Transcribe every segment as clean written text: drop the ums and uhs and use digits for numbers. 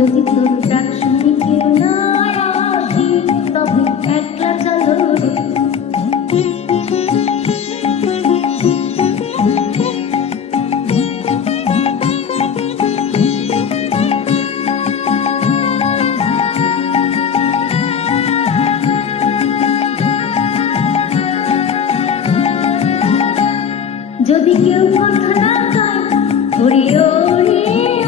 যদি তোর ডাক শুনি কেউ না আসি, তবে একলা চলো রে। যদি কেউ কথা না কয়, ওরে ওরে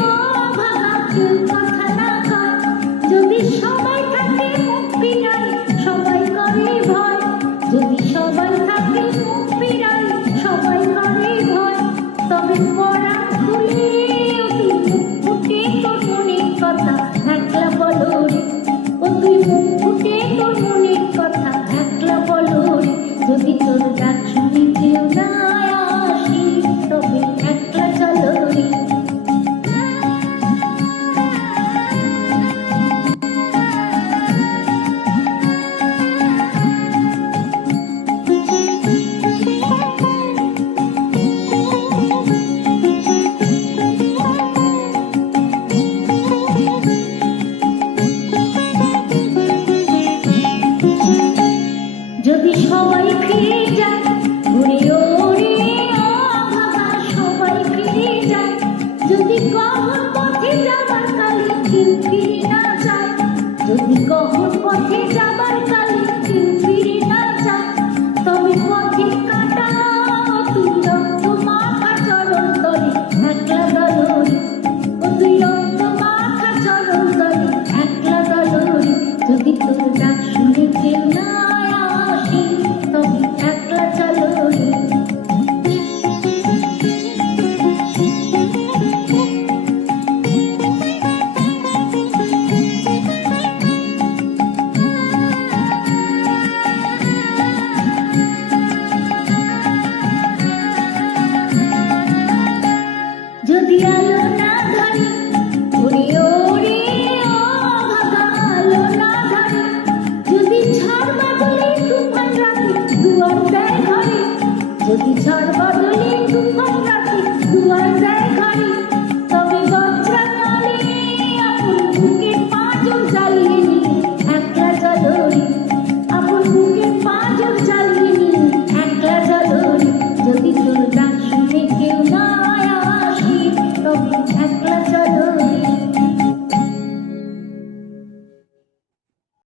ও ভাঙা, কেউ কথা না কয়, যদি সবাই থাকে মুখ ফিরাই, সবাই করে ভয়, যদি সবাই থাকে মুখ ফিরাই, সবাই করে ভয়, তবে পরাণ খুলে ও তুই মুখ ফুটে তোর মনের কথা একলা বলো রে। ও তুই মুখ ফুটে তোর মনের কথা একলা বলো রে। যদি তোর ডাক শুনি কেউ না আসি, তবে একলা চলো রে। যদি সবাই ফিরে যায়, ওরে ওরে ও ভাঙা, সবাই ফিরে যায়, যদি কখনো